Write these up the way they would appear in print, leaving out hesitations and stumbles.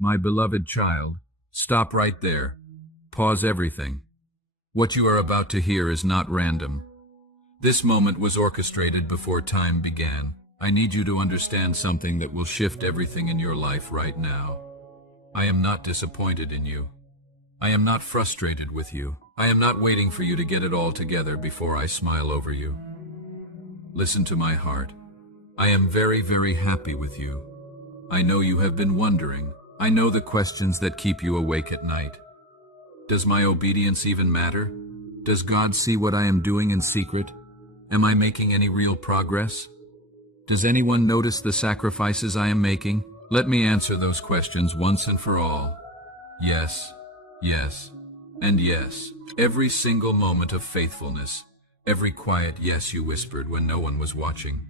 My beloved child, stop right there. Pause everything. What you are about to hear is not random. This moment was orchestrated before time began. I need you to understand something that will shift everything in your life right now. I am not disappointed in you. I am not frustrated with you. I am not waiting for you to get it all together before I smile over you. Listen to my heart. I am very, very happy with you. I know you have been wondering. I know the questions that keep you awake at night. Does my obedience even matter? Does God see what I am doing in secret? Am I making any real progress? Does anyone notice the sacrifices I am making? Let me answer those questions once and for all. Yes, yes, and yes. Every single moment of faithfulness. Every quiet yes you whispered when no one was watching.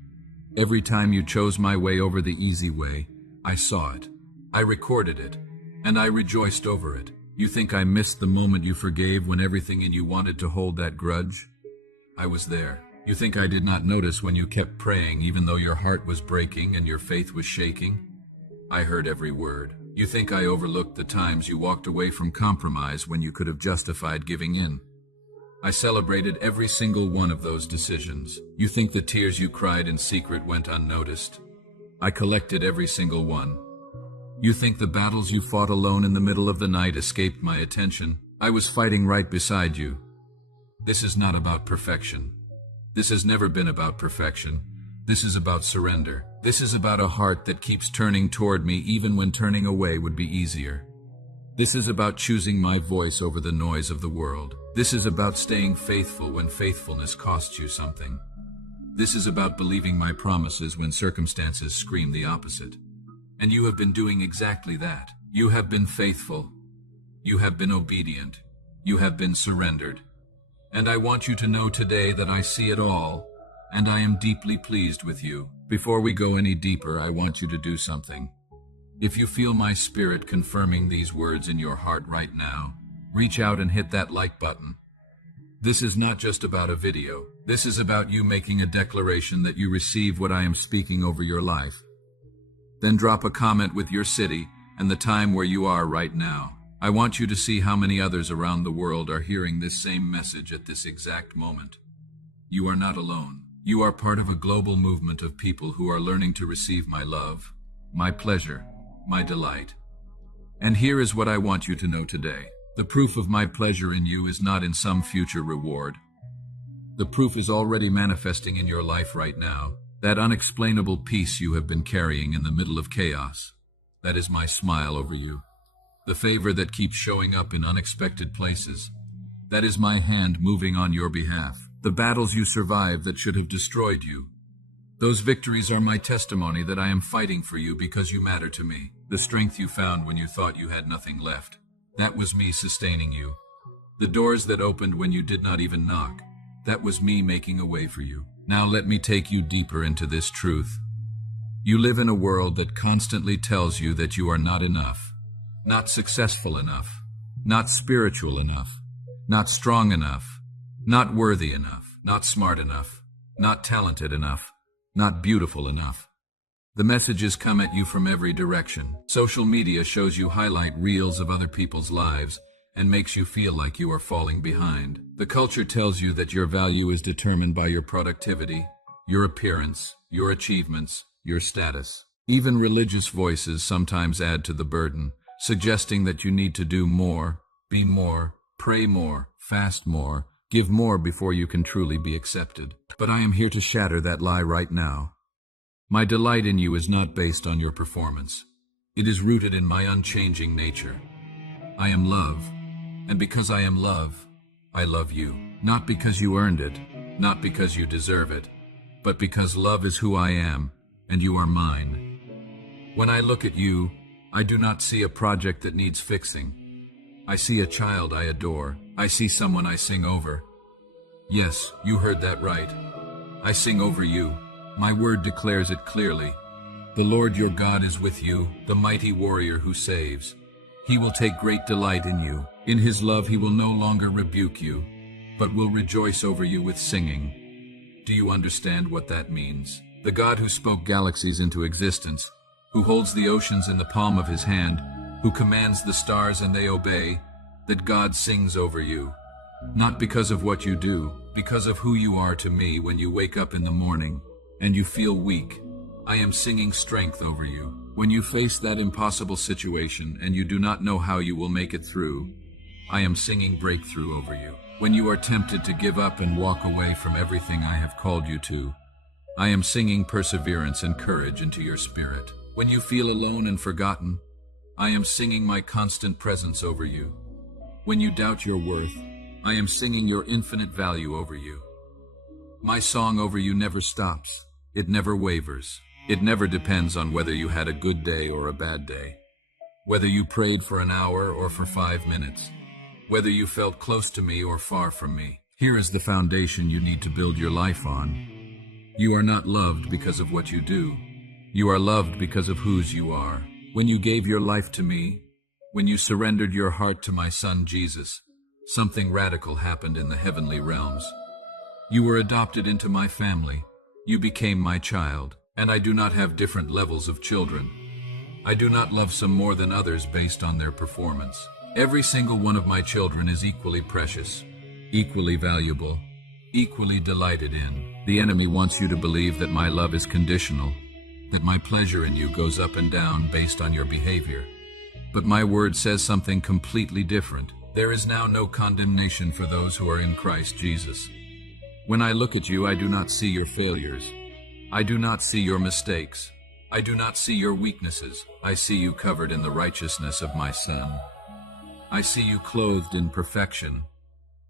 Every time you chose my way over the easy way, I saw it. I recorded it, and I rejoiced over it. You think I missed the moment you forgave when everything in you wanted to hold that grudge? I was there. You think I did not notice when you kept praying even though your heart was breaking and your faith was shaking? I heard every word. You think I overlooked the times you walked away from compromise when you could have justified giving in? I celebrated every single one of those decisions. You think the tears you cried in secret went unnoticed? I collected every single one. You think the battles you fought alone in the middle of the night escaped my attention? I was fighting right beside you. This is not about perfection. This has never been about perfection. This is about surrender. This is about a heart that keeps turning toward me even when turning away would be easier. This is about choosing my voice over the noise of the world. This is about staying faithful when faithfulness costs you something. This is about believing my promises when circumstances scream the opposite. And you have been doing exactly that. You have been faithful. You have been obedient. You have been surrendered. And I want you to know today that I see it all, and I am deeply pleased with you. Before we go any deeper, I want you to do something. If you feel my spirit confirming these words in your heart right now, reach out and hit that like button. This is not just about a video. This is about you making a declaration that you receive what I am speaking over your life. Then drop a comment with your city and the time where you are right now. I want you to see how many others around the world are hearing this same message at this exact moment. You are not alone. You are part of a global movement of people who are learning to receive my love, my pleasure, my delight. And here is what I want you to know today. The proof of my pleasure in you is not in some future reward. The proof is already manifesting in your life right now. That unexplainable peace you have been carrying in the middle of chaos. That is my smile over you. The favor that keeps showing up in unexpected places. That is my hand moving on your behalf. The battles you survived that should have destroyed you. Those victories are my testimony that I am fighting for you because you matter to me. The strength you found when you thought you had nothing left. That was me sustaining you. The doors that opened when you did not even knock. That was me making a way for you. Now let me take you deeper into this truth. You live in a world that constantly tells you that you are not enough, not successful enough, not spiritual enough, not strong enough, not worthy enough, not smart enough, not talented enough, not beautiful enough. The messages come at you from every direction. Social media shows you highlight reels of other people's lives and makes you feel like you are falling behind. The culture tells you that your value is determined by your productivity, your appearance, your achievements, your status. Even religious voices sometimes add to the burden, suggesting that you need to do more, be more, pray more, fast more, give more before you can truly be accepted. But I am here to shatter that lie right now. My delight in you is not based on your performance. It is rooted in my unchanging nature. I am love, and because I am love, I love you. Not because you earned it, not because you deserve it, but because love is who I am, and you are mine. When I look at you, I do not see a project that needs fixing. I see a child I adore. I see someone I sing over. Yes, you heard that right. I sing over you. My word declares it clearly. The Lord your God is with you, the mighty warrior who saves. He will take great delight in you. In his love he will no longer rebuke you, but will rejoice over you with singing. Do you understand what that means? The God who spoke galaxies into existence, who holds the oceans in the palm of his hand, who commands the stars and they obey, that God sings over you. Not because of what you do, because of who you are to me when you wake up in the morning and you feel weak. I am singing strength over you. When you face that impossible situation and you do not know how you will make it through, I am singing breakthrough over you. When you are tempted to give up and walk away from everything I have called you to, I am singing perseverance and courage into your spirit. When you feel alone and forgotten, I am singing my constant presence over you. When you doubt your worth, I am singing your infinite value over you. My song over you never stops. It never wavers. It never depends on whether you had a good day or a bad day. Whether you prayed for an hour or for 5 minutes. Whether you felt close to me or far from me. Here is the foundation you need to build your life on. You are not loved because of what you do. You are loved because of whose you are. When you gave your life to me, when you surrendered your heart to my Son Jesus, something radical happened in the heavenly realms. You were adopted into my family. You became my child, and I do not have different levels of children. I do not love some more than others based on their performance. Every single one of my children is equally precious, equally valuable, equally delighted in. The enemy wants you to believe that my love is conditional, that my pleasure in you goes up and down based on your behavior. But my word says something completely different. There is now no condemnation for those who are in Christ Jesus. When I look at you, I do not see your failures. I do not see your mistakes. I do not see your weaknesses. I see you covered in the righteousness of my Son. I see you clothed in perfection.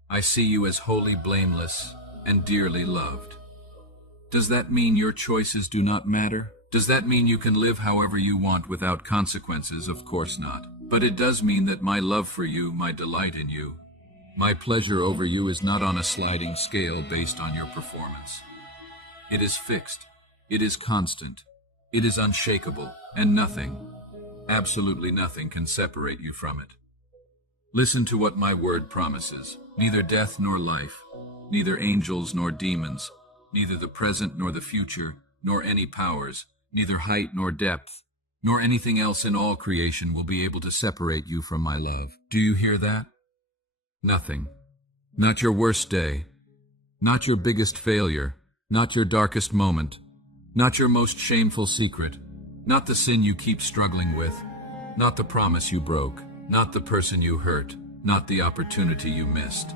I see you as wholly blameless and dearly loved. Does that mean your choices do not matter? Does that mean you can live however you want without consequences? Of course not. But it does mean that my love for you, my delight in you, my pleasure over you is not on a sliding scale based on your performance. It is fixed. It is constant. It is unshakable, and nothing, absolutely nothing, can separate you from it. Listen to what my word promises. Neither death nor life, neither angels nor demons, neither the present nor the future, nor any powers, neither height nor depth, nor anything else in all creation will be able to separate you from my love. Do you hear that? Nothing. Not your worst day, not your biggest failure, not your darkest moment, not your most shameful secret, not the sin you keep struggling with, not the promise you broke, not the person you hurt, not the opportunity you missed.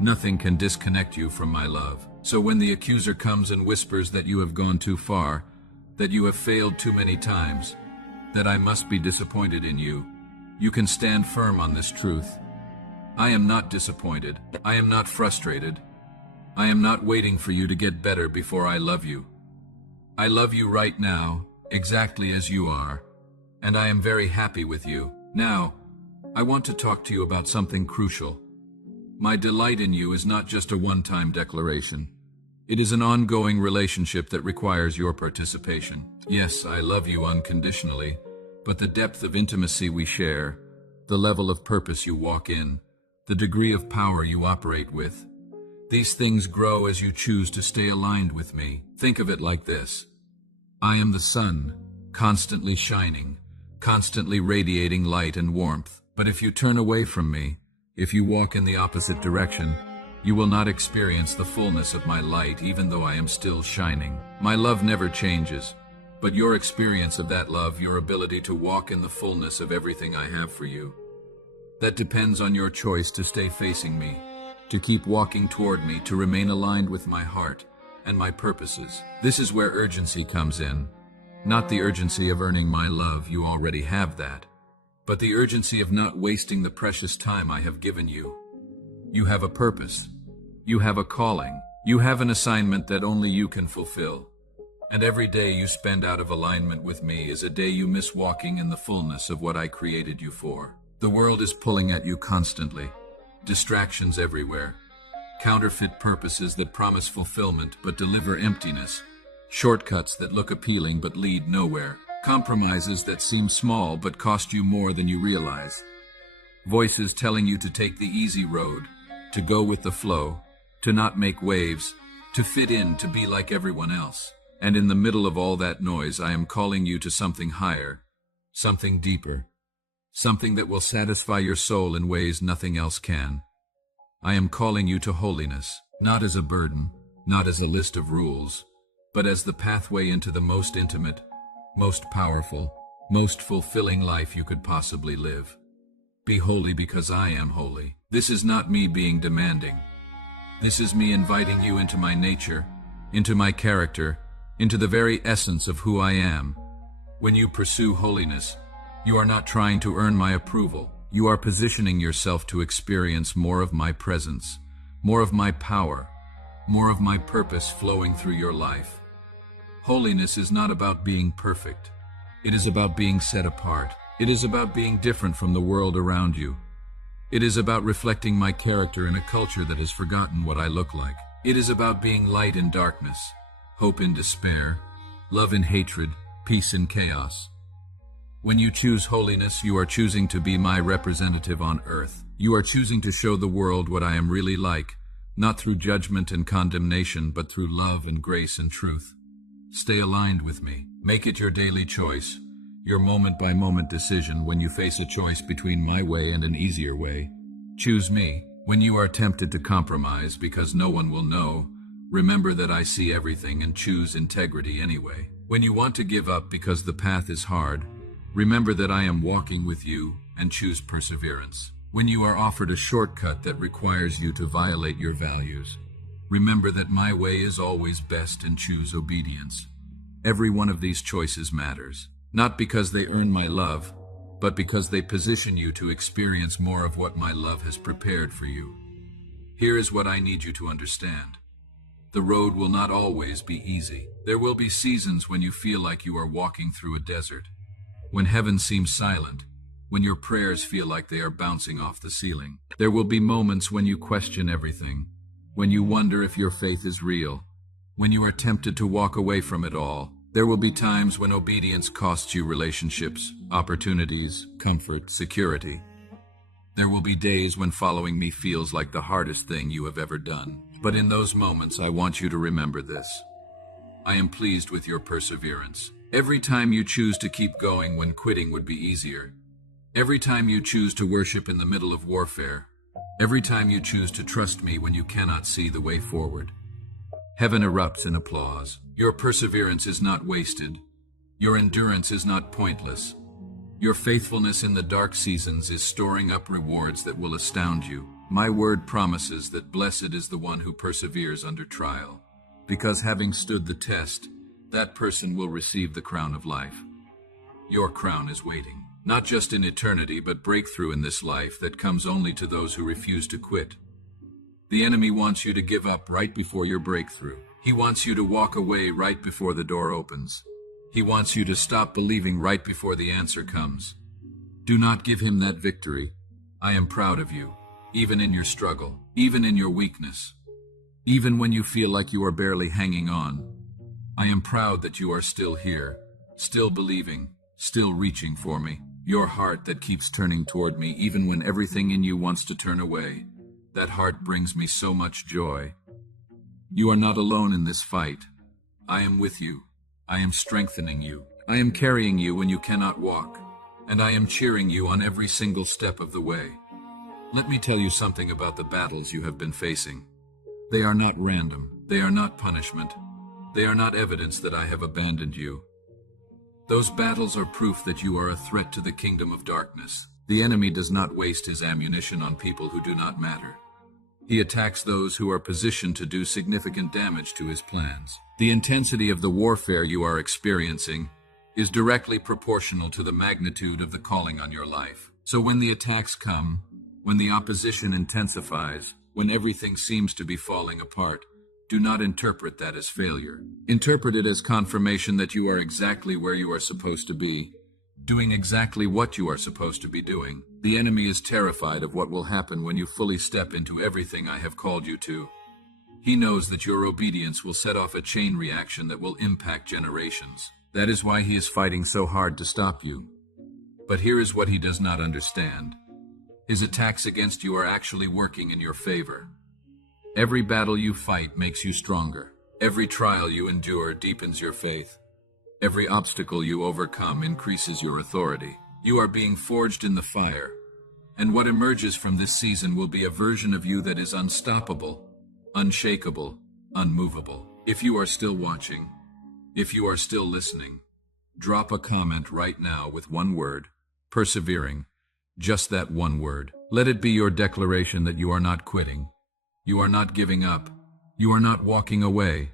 Nothing can disconnect you from my love. So when the accuser comes and whispers that you have gone too far, that you have failed too many times, that I must be disappointed in you, you can stand firm on this truth. I am not disappointed. I am not frustrated. I am not waiting for you to get better before I love you. I love you right now, exactly as you are, and I am very happy with you. Now, I want to talk to you about something crucial. My delight in you is not just a one-time declaration. It is an ongoing relationship that requires your participation. Yes, I love you unconditionally, but the depth of intimacy we share, the level of purpose you walk in, the degree of power you operate with, these things grow as you choose to stay aligned with me. Think of it like this. I am the sun, constantly shining, constantly radiating light and warmth. But if you turn away from me, if you walk in the opposite direction, you will not experience the fullness of my light, even though I am still shining. My love never changes, but your experience of that love, your ability to walk in the fullness of everything I have for you, that depends on your choice to stay facing me, to keep walking toward me, to remain aligned with my heart and my purposes. This is where urgency comes in. Not the urgency of earning my love, you already have that, but the urgency of not wasting the precious time I have given you. You have a purpose. You have a calling. You have an assignment that only you can fulfill. And every day you spend out of alignment with me is a day you miss walking in the fullness of what I created you for. The world is pulling at you constantly. Distractions everywhere. Counterfeit purposes that promise fulfillment but deliver emptiness. Shortcuts that look appealing but lead nowhere. Compromises that seem small but cost you more than you realize. Voices telling you to take the easy road, to go with the flow, to not make waves, to fit in, to be like everyone else. And in the middle of all that noise, I am calling you to something higher, something deeper, something that will satisfy your soul in ways nothing else can. I am calling you to holiness, not as a burden, not as a list of rules, but as the pathway into the most intimate, most powerful, most fulfilling life you could possibly live. Be holy because I am holy. This is not me being demanding. This is me inviting you into my nature, into my character, into the very essence of who I am. When you pursue holiness, you are not trying to earn my approval. You are positioning yourself to experience more of my presence, more of my power, more of my purpose flowing through your life. Holiness is not about being perfect. It is about being set apart. It is about being different from the world around you. It is about reflecting my character in a culture that has forgotten what I look like. It is about being light in darkness, hope in despair, love in hatred, peace in chaos. When you choose holiness, you are choosing to be my representative on earth. You are choosing to show the world what I am really like, not through judgment and condemnation, but through love and grace and truth. Stay aligned with me. Make it your daily choice, your moment-by-moment decision when you face a choice between my way and an easier way. Choose me. When you are tempted to compromise because no one will know, remember that I see everything and choose integrity anyway. When you want to give up because the path is hard, remember that I am walking with you and choose perseverance. When you are offered a shortcut that requires you to violate your values, remember that my way is always best and choose obedience. Every one of these choices matters, not because they earn my love, but because they position you to experience more of what my love has prepared for you. Here is what I need you to understand. The road will not always be easy. There will be seasons when you feel like you are walking through a desert, when heaven seems silent, when your prayers feel like they are bouncing off the ceiling. There will be moments when you question everything, when you wonder if your faith is real, when you are tempted to walk away from it all. There will be times when obedience costs you relationships, opportunities, comfort, security. There will be days when following me feels like the hardest thing you have ever done. But in those moments, I want you to remember this. I am pleased with your perseverance. Every time you choose to keep going when quitting would be easier, every time you choose to worship in the middle of warfare, every time you choose to trust me when you cannot see the way forward, heaven erupts in applause. Your perseverance is not wasted. Your endurance is not pointless. Your faithfulness in the dark seasons is storing up rewards that will astound you. My word promises that blessed is the one who perseveres under trial, because having stood the test, that person will receive the crown of life. Your crown is waiting, not just in eternity, but breakthrough in this life that comes only to those who refuse to quit. The enemy wants you to give up right before your breakthrough. He wants you to walk away right before the door opens. He wants you to stop believing right before the answer comes. Do not give him that victory. I am proud of you, even in your struggle, even in your weakness, even when you feel like you are barely hanging on. I am proud that you are still here, still believing, still reaching for me. Your heart that keeps turning toward me even when everything in you wants to turn away. That heart brings me so much joy. You are not alone in this fight. I am with you. I am strengthening you. I am carrying you when you cannot walk, and I am cheering you on every single step of the way. Let me tell you something about the battles you have been facing. They are not random. They are not punishment. They are not evidence that I have abandoned you. Those battles are proof that you are a threat to the kingdom of darkness. The enemy does not waste his ammunition on people who do not matter. He attacks those who are positioned to do significant damage to his plans. The intensity of the warfare you are experiencing is directly proportional to the magnitude of the calling on your life. So when the attacks come, when the opposition intensifies, when everything seems to be falling apart, do not interpret that as failure. Interpret it as confirmation that you are exactly where you are supposed to be, doing exactly what you are supposed to be doing. The enemy is terrified of what will happen when you fully step into everything I have called you to. He knows that your obedience will set off a chain reaction that will impact generations. That is why he is fighting so hard to stop you. But here is what he does not understand. His attacks against you are actually working in your favor. Every battle you fight makes you stronger. Every trial you endure deepens your faith. Every obstacle you overcome increases your authority. You are being forged in the fire, and what emerges from this season will be a version of you that is unstoppable, unshakable, unmovable. If you are still watching, if you are still listening, drop a comment right now with one word: persevering. Just that one word. Let it be your declaration that you are not quitting. You are not giving up. You are not walking away.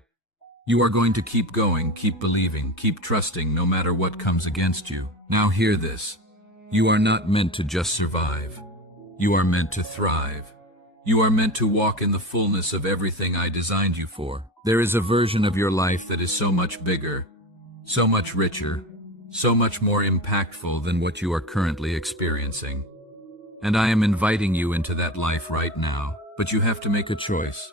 You are going to keep going, keep believing, keep trusting no matter what comes against you. Now hear this. You are not meant to just survive. You are meant to thrive. You are meant to walk in the fullness of everything I designed you for. There is a version of your life that is so much bigger, so much richer, so much more impactful than what you are currently experiencing. And I am inviting you into that life right now. But you have to make a choice.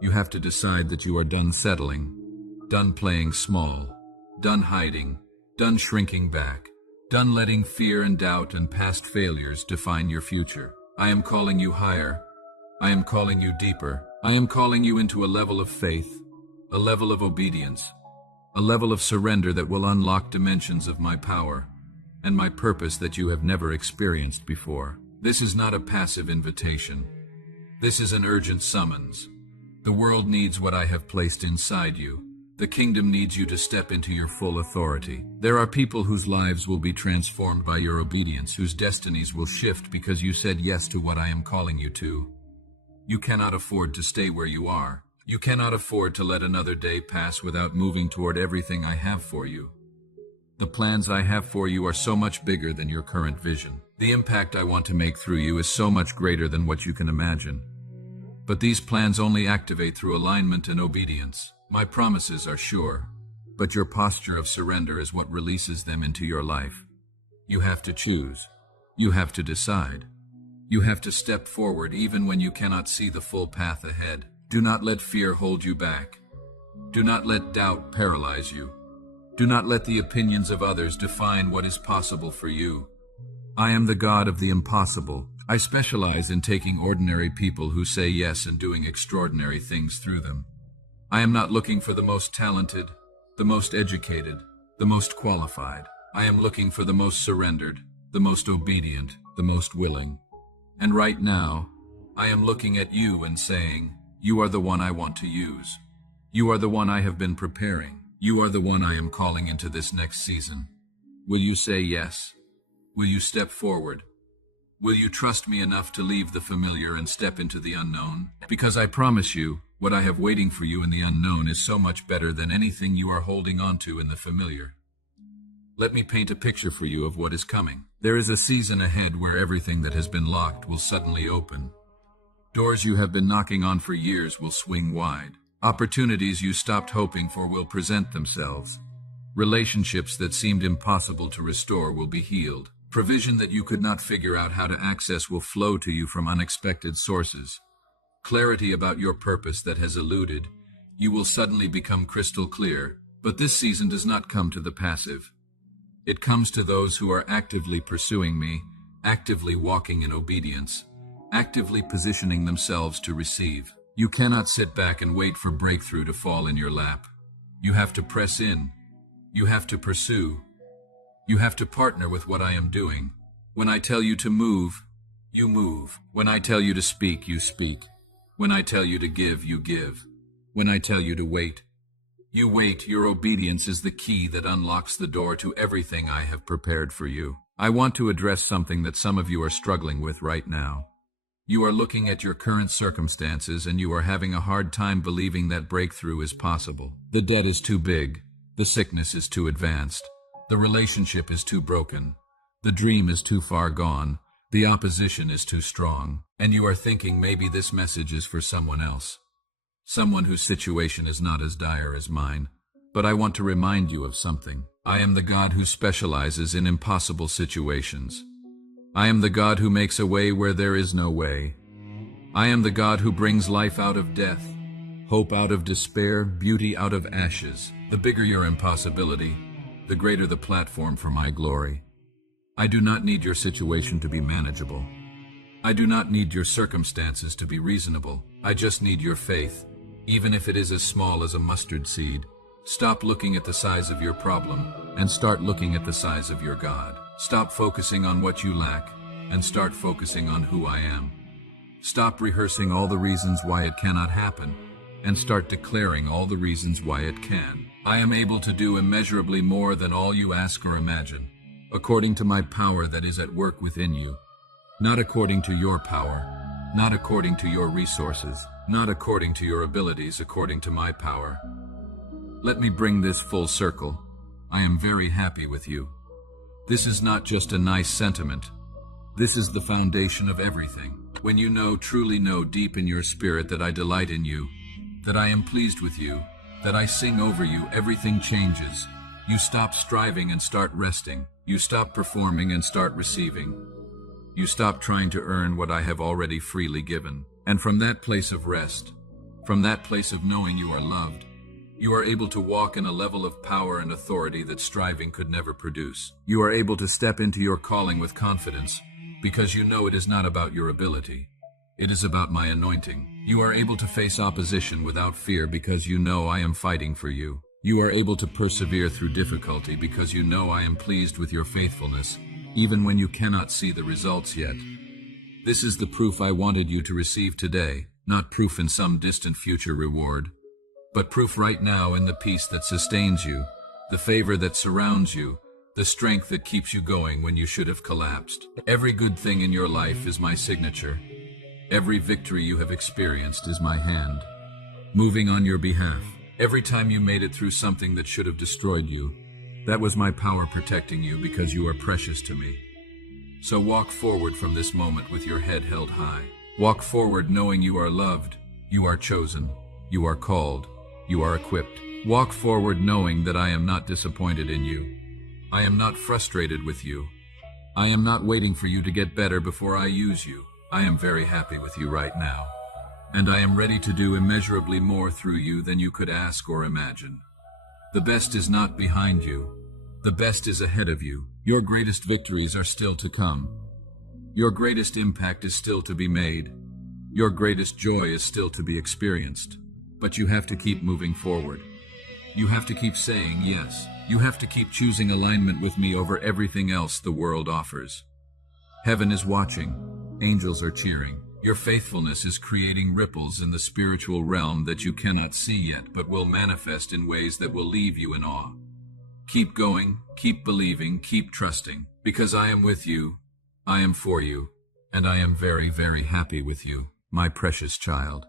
You have to decide that you are done settling, done playing small, done hiding, done shrinking back, done letting fear and doubt and past failures define your future. I am calling you higher. I am calling you deeper. I am calling you into a level of faith, a level of obedience, a level of surrender that will unlock dimensions of my power and my purpose that you have never experienced before. This is not a passive invitation. This is an urgent summons. The world needs what I have placed inside you. The kingdom needs you to step into your full authority. There are people whose lives will be transformed by your obedience, whose destinies will shift because you said yes to what I am calling you to. You cannot afford to stay where you are. You cannot afford to let another day pass without moving toward everything I have for you. The plans I have for you are so much bigger than your current vision. The impact I want to make through you is so much greater than what you can imagine. But these plans only activate through alignment and obedience. My promises are sure, but your posture of surrender is what releases them into your life. You have to choose. You have to decide. You have to step forward even when you cannot see the full path ahead. Do not let fear hold you back. Do not let doubt paralyze you. Do not let the opinions of others define what is possible for you. I am the God of the impossible. I specialize in taking ordinary people who say yes and doing extraordinary things through them. I am not looking for the most talented, the most educated, the most qualified. I am looking for the most surrendered, the most obedient, the most willing. And right now, I am looking at you and saying, you are the one I want to use. You are the one I have been preparing. You are the one I am calling into this next season. Will you say yes? Will you step forward? Will you trust me enough to leave the familiar and step into the unknown? Because I promise you, what I have waiting for you in the unknown is so much better than anything you are holding on to in the familiar. Let me paint a picture for you of what is coming. There is a season ahead where everything that has been locked will suddenly open. Doors you have been knocking on for years will swing wide. Opportunities you stopped hoping for will present themselves. Relationships that seemed impossible to restore will be healed. Provision that you could not figure out how to access will flow to you from unexpected sources. Clarity about your purpose that has eluded, you will suddenly become crystal clear. But this season does not come to the passive. It comes to those who are actively pursuing me, actively walking in obedience, actively positioning themselves to receive. You cannot sit back and wait for breakthrough to fall in your lap. You have to press in. You have to pursue. You have to partner with what I am doing. When I tell you to move, you move. When I tell you to speak, you speak. When I tell you to give, you give. When I tell you to wait, you wait. Your obedience is the key that unlocks the door to everything I have prepared for you. I want to address something that some of you are struggling with right now. You are looking at your current circumstances and you are having a hard time believing that breakthrough is possible. The debt is too big. The sickness is too advanced. The relationship is too broken. The dream is too far gone. The opposition is too strong. And you are thinking maybe this message is for someone else. Someone whose situation is not as dire as mine. But I want to remind you of something. I am the God who specializes in impossible situations. I am the God who makes a way where there is no way. I am the God who brings life out of death, hope out of despair, beauty out of ashes. The bigger your impossibility, the greater the platform for my glory. I do not need your situation to be manageable. I do not need your circumstances to be reasonable. I just need your faith, even if it is as small as a mustard seed. Stop looking at the size of your problem and start looking at the size of your God. Stop focusing on what you lack and start focusing on who I am. Stop rehearsing all the reasons why it cannot happen and start declaring all the reasons why it can. I am able to do immeasurably more than all you ask or imagine, according to my power that is at work within you. Not according to your power, not according to your resources, not according to your abilities, according to my power. Let me bring this full circle. I am very happy with you. This is not just a nice sentiment. This is the foundation of everything. When you know, truly know deep in your spirit that I delight in you, that I am pleased with you, that I sing over you, everything changes. You stop striving and start resting. You stop performing and start receiving. You stop trying to earn what I have already freely given. And from that place of rest, from that place of knowing you are loved, you are able to walk in a level of power and authority that striving could never produce. You are able to step into your calling with confidence because you know it is not about your ability. It is about my anointing. You are able to face opposition without fear because you know I am fighting for you. You are able to persevere through difficulty because you know I am pleased with your faithfulness, even when you cannot see the results yet. This is the proof I wanted you to receive today, not proof in some distant future reward, but proof right now in the peace that sustains you, the favor that surrounds you, the strength that keeps you going when you should have collapsed. Every good thing in your life is my signature. Every victory you have experienced is my hand, moving on your behalf. Every time you made it through something that should have destroyed you, that was my power protecting you because you are precious to me. So walk forward from this moment with your head held high. Walk forward knowing you are loved, you are chosen, you are called, you are equipped. Walk forward knowing that I am not disappointed in you. I am not frustrated with you. I am not waiting for you to get better before I use you. I am very happy with you right now. And I am ready to do immeasurably more through you than you could ask or imagine. The best is not behind you. The best is ahead of you. Your greatest victories are still to come. Your greatest impact is still to be made. Your greatest joy is still to be experienced. But you have to keep moving forward. You have to keep saying yes. You have to keep choosing alignment with me over everything else the world offers. Heaven is watching. Angels are cheering. Your faithfulness is creating ripples in the spiritual realm that you cannot see yet, but will manifest in ways that will leave you in awe. Keep going, keep believing, keep trusting, because I am with you, I am for you, and I am very, very happy with you, my precious child.